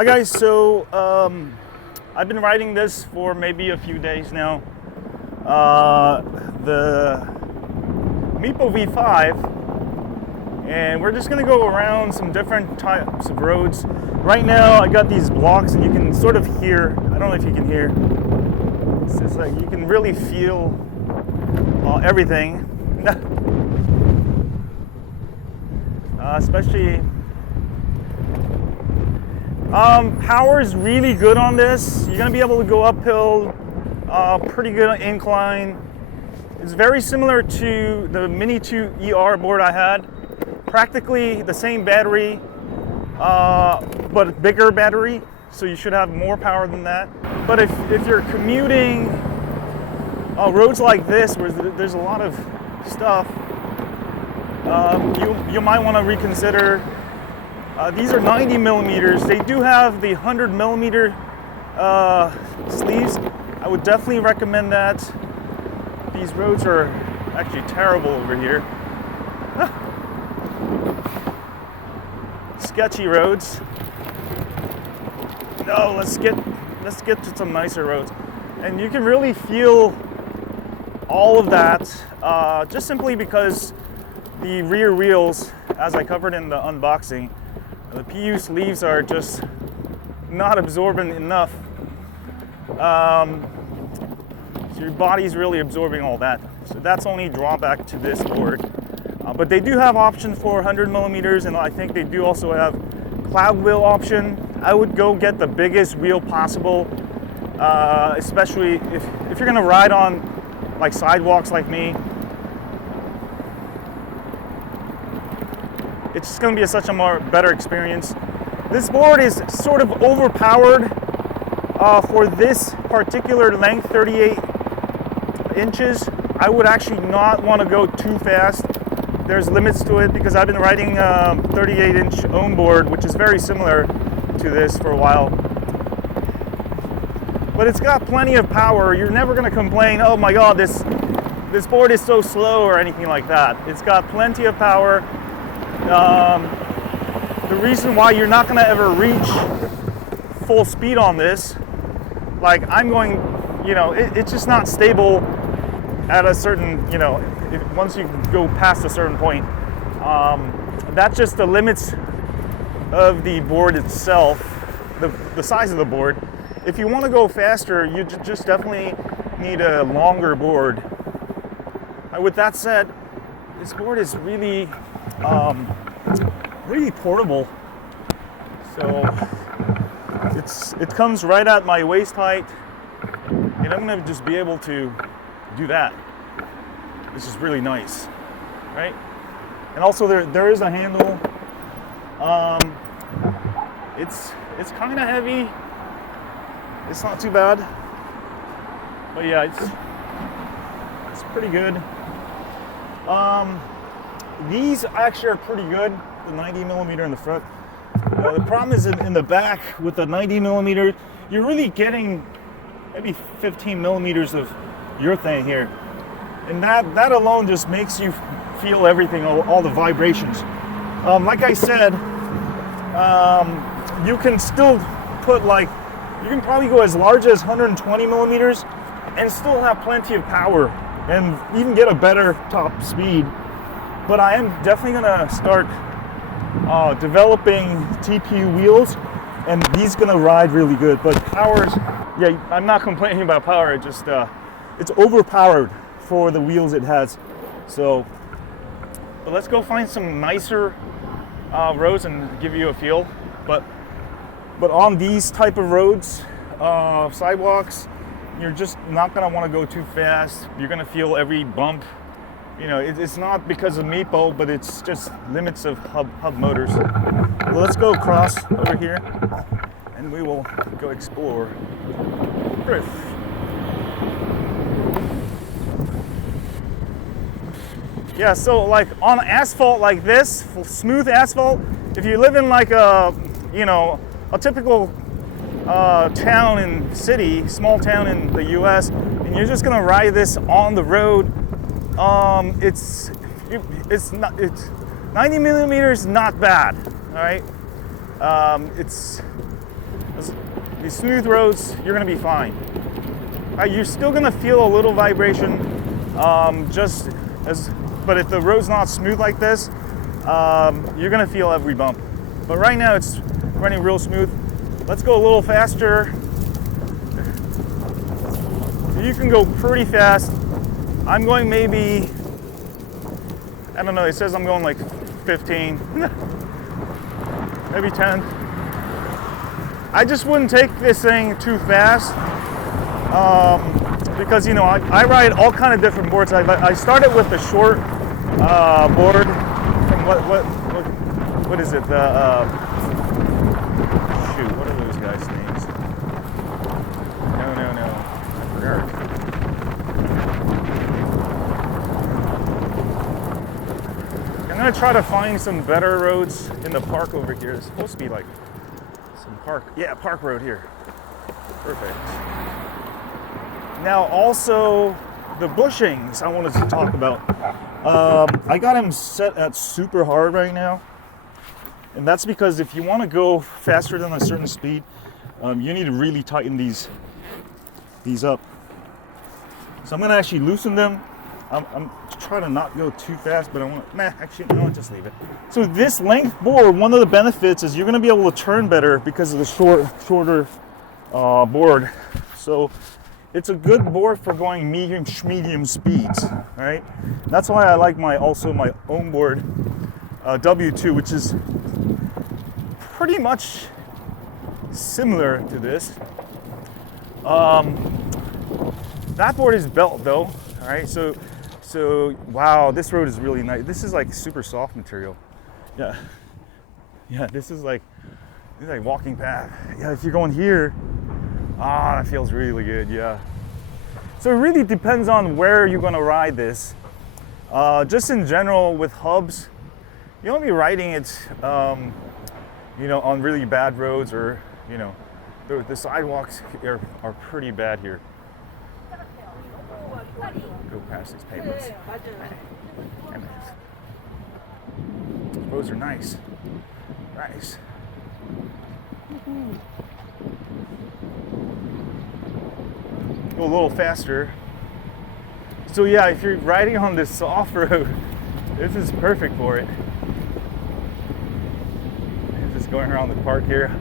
Hi guys, so I've been riding this for maybe a few days now. The Meepo V5, and we're just gonna go around some different types of roads. Right now I got these blocks and you can sort of hear, I don't know if you can hear, it's like you can really feel everything. Especially power is really good on this. You're gonna be able to go uphill, pretty good incline. It's very similar to the Mini 2 ER board I had. Practically the same battery, but a bigger battery, so you should have more power than that. But if you're commuting roads like this, where there's a lot of stuff, you might want to reconsider. These are 90 millimeters. They do have the 100 millimeter sleeves. I would definitely recommend that. These roads are actually terrible over here. Sketchy roads. No, let's get to some nicer roads. And you can really feel all of that just simply because the rear wheels, as I covered in the unboxing, the PU sleeves are just not absorbent enough. So your body's really absorbing all that. So that's only drawback to this board. But they do have options for 100 millimeters, and I think they do also have cloud wheel option. I would go get the biggest wheel possible, especially if you're gonna ride on like sidewalks like me. It's just going to be such a better experience. This board is sort of overpowered for this particular length, 38 inches. I would actually not want to go too fast. There's limits to it because I've been riding 38-inch ohm board, which is very similar to this for a while. But it's got plenty of power. You're never going to complain, oh my god, this board is so slow or anything like that. It's got plenty of power. The reason why you're not going to ever reach full speed on this, like I'm going, it's just not stable at a certain, once you go past a certain point. That's just the limits of the board itself, the size of the board. If you want to go faster, you just definitely need a longer board. With that said, this board is really really portable. So it comes right at my waist height, and I'm gonna just be able to do that. This is really nice, right? And also there is a handle. It's kind of heavy. It's not too bad, but yeah, it's pretty good. These actually are pretty good, the 90 millimeter in the front. The problem is in the back with the 90 millimeter, you're really getting maybe 15 millimeters of urethane here. And that alone just makes you feel everything, all the vibrations. Like I said, you can still put you can probably go as large as 120 millimeters and still have plenty of power and even get a better top speed. But I am definitely gonna start developing TPU wheels, and these gonna ride really good. But powers, yeah, I'm not complaining about power. It just it's overpowered for the wheels it has. So, but let's go find some nicer roads and give you a feel. But on these type of roads, sidewalks, you're just not gonna want to go too fast. You're gonna feel every bump. It's not because of Meepo, but it's just limits of hub motors. So let's go across over here, and we will go explore. Yeah, so like on asphalt like this, smooth asphalt, if you live in like a typical town and city, small town in the US, and you're just gonna ride this on the road, it's 90 millimeters, not bad. All right, it's these smooth roads, you're gonna be fine. You're still gonna feel a little vibration, but if the road's not smooth like this, you're gonna feel every bump. But right now it's running real smooth. Let's go a little faster. You can go pretty fast. I'm going maybe, I don't know, it says I'm going like 15, maybe 10. I just wouldn't take this thing too fast because, you know, I ride all kind of different boards. I started with the short board from what is it? Shoot, what are those guys' names? No, I forgot. I'm gonna try to find some better roads in the park over here. It's supposed to be like some park. Yeah, park road here. Perfect. Now also the bushings I wanted to talk about. I got him set at super hard right now. And that's because if you want to go faster than a certain speed, you need to really tighten these up. So I'm gonna actually loosen them. I'm trying to not go too fast, but I want to, actually, no, just leave it. So this length board, one of the benefits is you're going to be able to turn better because of the shorter board. So it's a good board for going medium speeds, right? That's why I like my own board, W2, which is pretty much similar to this. That board is belt though, all right? So wow, this road is really nice. This is like super soft material. Yeah, this is like walking path. Yeah, if you're going here, that feels really good. Yeah. So it really depends on where you're gonna ride this. Just in general with hubs, you don't be riding it, you know, on really bad roads, or you know, the sidewalks are pretty bad here. Go past these pavements. Those roads are nice. Nice. Go a little faster. So yeah, if you're riding on this soft road, this is perfect for it. Just going around the park here.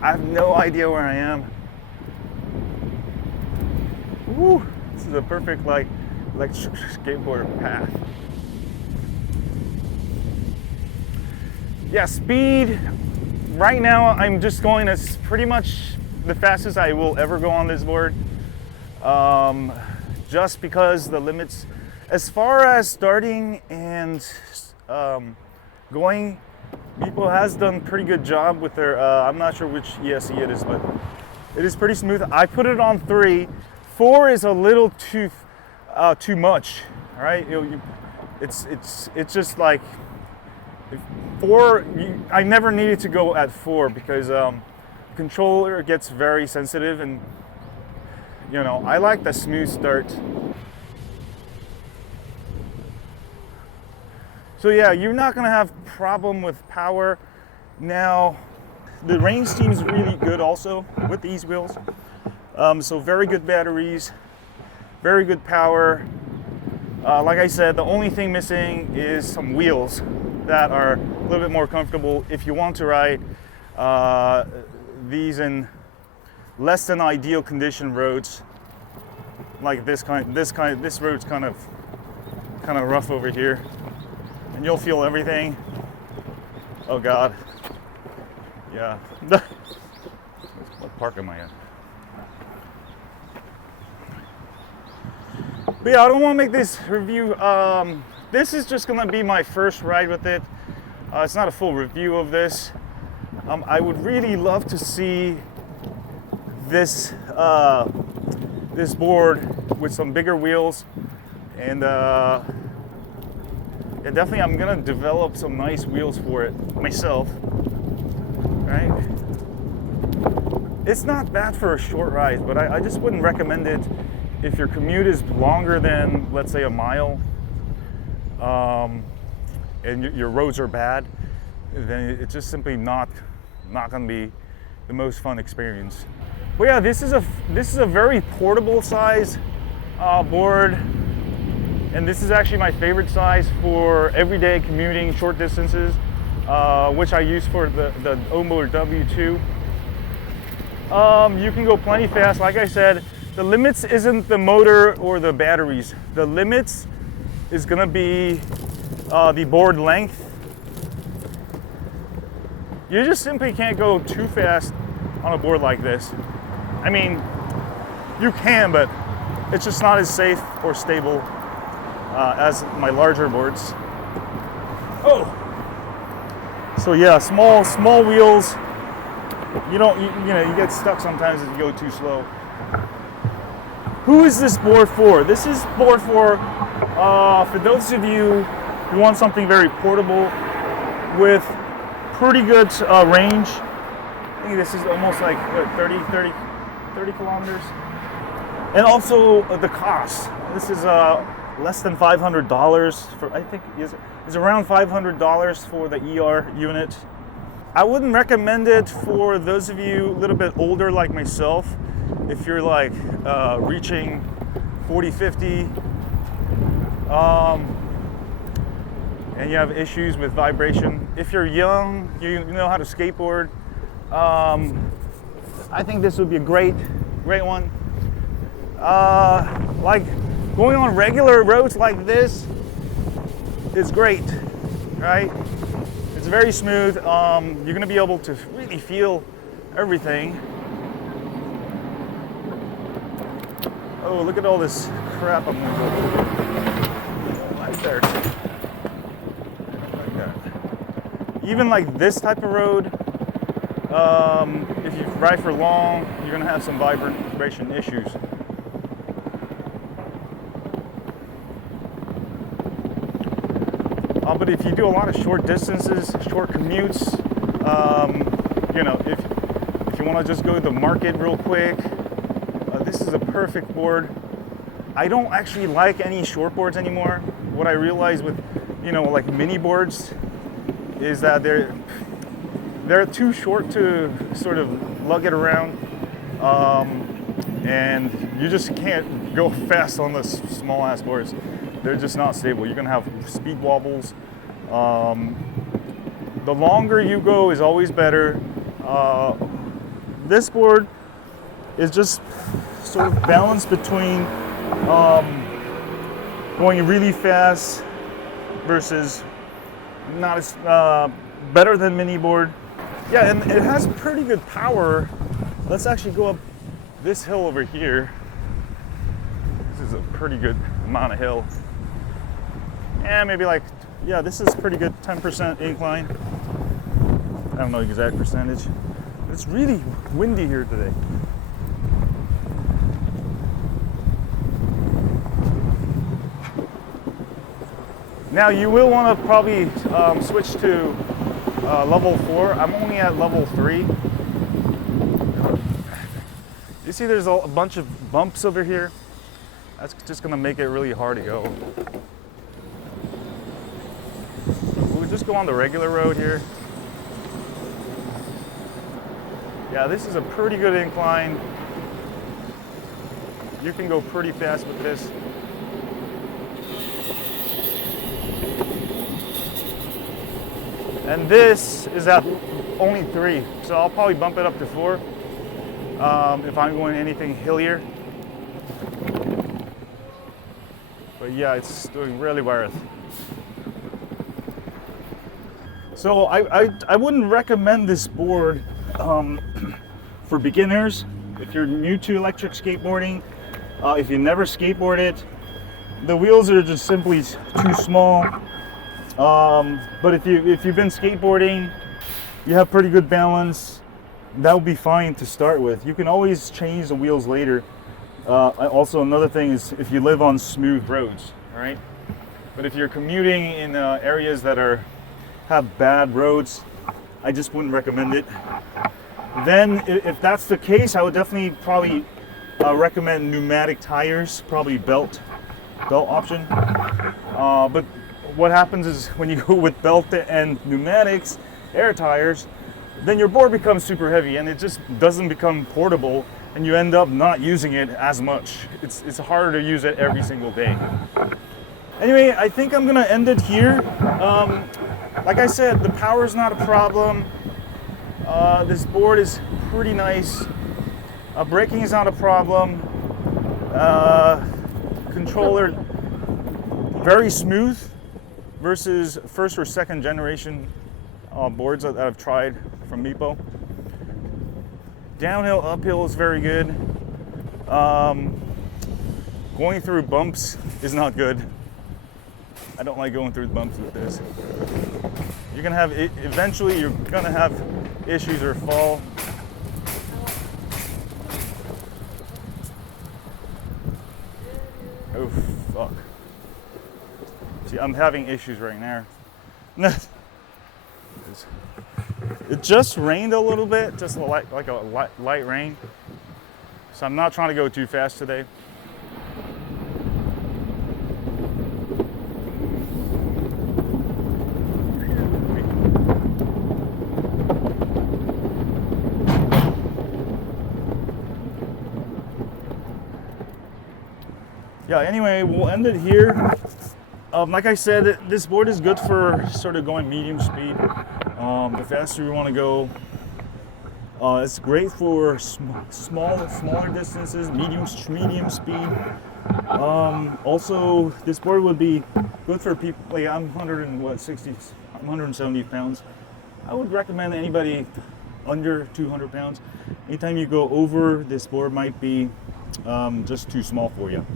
I have no idea where I am. Woo! This is a perfect like skateboard path. Yeah, speed. Right now, I'm just going as pretty much the fastest I will ever go on this board. Just because the limits, as far as starting and going, Meepo has done a pretty good job with their. I'm not sure which ESC it is, but it is pretty smooth. I put it on 3. 4 is a little too much. All right, it's just like 4. I never needed to go at 4 because controller gets very sensitive, and you know, I like the smooth start. So yeah, you're not gonna have problem with power. Now, the range seems really good also with these wheels. So very good batteries, very good power. Like I said, the only thing missing is some wheels that are a little bit more comfortable if you want to ride these in less than ideal condition roads, like this road's kind of rough over here, and you'll feel everything. Oh God, yeah. What park am I in? But yeah, I don't want to make this review. This is just gonna be my first ride with it. It's not a full review of this. I would really love to see this this board with some bigger wheels, and yeah, definitely I'm gonna develop some nice wheels for it myself. Right? It's not bad for a short ride, but I just wouldn't recommend it if your commute is longer than, let's say, a mile, and your roads are bad. Then it's just simply not going to be the most fun experience. But yeah, this is a very portable size board, and this is actually my favorite size for everyday commuting, short distances, which I use for the Omo W2. You can go plenty fast. Like I said, the limits isn't the motor or the batteries. The limits is gonna be the board length. You just simply can't go too fast on a board like this. I mean, you can, but it's just not as safe or stable as my larger boards. Oh! So yeah, small wheels. You get stuck sometimes if you go too slow. Who is this board for? This is board for those of you who want something very portable with pretty good range. I think this is almost like what, 30 kilometers. And also the cost. This is less than $500 for, I think is around $500 for the ER unit. I wouldn't recommend it for those of you a little bit older like myself. If you're like reaching 40, 50, and you have issues with vibration. If you're young, you know how to skateboard, I think this would be a great one. Like going on regular roads like this is great, right? It's very smooth. You're gonna be able to really feel everything. Oh, look at all this crap I'm gonna go through. Right there. Like that. Even like this type of road, if you ride for long, you're gonna have some vibration issues. But if you do a lot of short distances, short commutes, if you want to just go to the market real quick, this is a perfect board. I don't actually like any short boards anymore. What I realize with, like mini boards is that they're too short to sort of lug it around, and you just can't go fast on the small ass boards. They're just not stable. You're gonna have speed wobbles. The longer you go is always better. This board is just sort of balanced between going really fast versus not as better than mini board. Yeah, and it has pretty good power. Let's actually go up this hill over here. This is a pretty good amount of hill. And maybe like, yeah, this is pretty good, 10% incline. I don't know the exact percentage. It's really windy here today. Now you will want to probably switch to level 4. I'm only at level 3. You see there's a bunch of bumps over here. That's just going to make it really hard to go. We'll just go on the regular road here. Yeah, this is a pretty good incline. You can go pretty fast with this. And this is at only 3, so I'll probably bump it up to 4 if I'm going anything hillier. But yeah, it's doing really well. So I wouldn't recommend this board for beginners. If you're new to electric skateboarding, if you never skateboarded, the wheels are just simply too small. But if you've been skateboarding, you have pretty good balance, that would be fine to start with. You can always change the wheels later. Also, another thing is if you live on smooth roads, all right? But if you're commuting in areas that have bad roads, I just wouldn't recommend it. Then, if that's the case, I would definitely probably recommend pneumatic tires, probably belt option. But what happens is when you go with belt and pneumatics, air tires, then your board becomes super heavy and it just doesn't become portable, and you end up not using it as much. It's harder to use it every single day. Anyway, I think I'm gonna end it here. Like I said, the power is not a problem. This board is pretty nice. Braking is not a problem. Controller, very smooth versus first or second generation boards that I've tried from Meepo. Downhill, uphill is very good. Going through bumps is not good. I don't like going through bumps with this. You're gonna have, eventually you're gonna have issues or fall. Oh, fuck. See, I'm having issues right now. It just rained a little bit, just like a light rain. So I'm not trying to go too fast today. Yeah, anyway, we'll end it here. Like I said, this board is good for sort of going medium speed. The faster you want to go, it's great for smaller distances, medium speed. Also, this board would be good for people. Like I'm 170 pounds. I would recommend anybody under 200 pounds. Anytime you go over, this board might be just too small for you.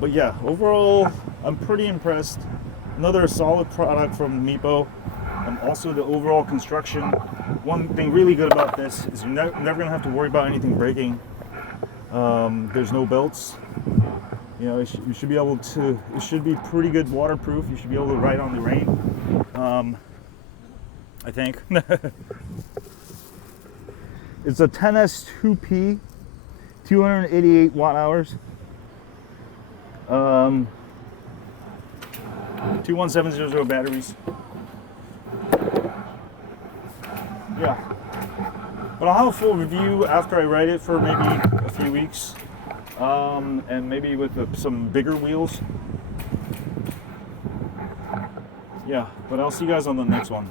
But yeah, overall, I'm pretty impressed. Another solid product from Meepo. Also, the overall construction. One thing really good about this is you're never going to have to worry about anything breaking. There's no belts. You know, you should be able to. It should be pretty good waterproof. You should be able to ride on the rain. I think. It's a 10S2P, 288 watt hours. 21700 batteries. Yeah, but I'll have a full review after I ride it for maybe a few weeks, and maybe with some bigger wheels. Yeah, but I'll see you guys on the next one.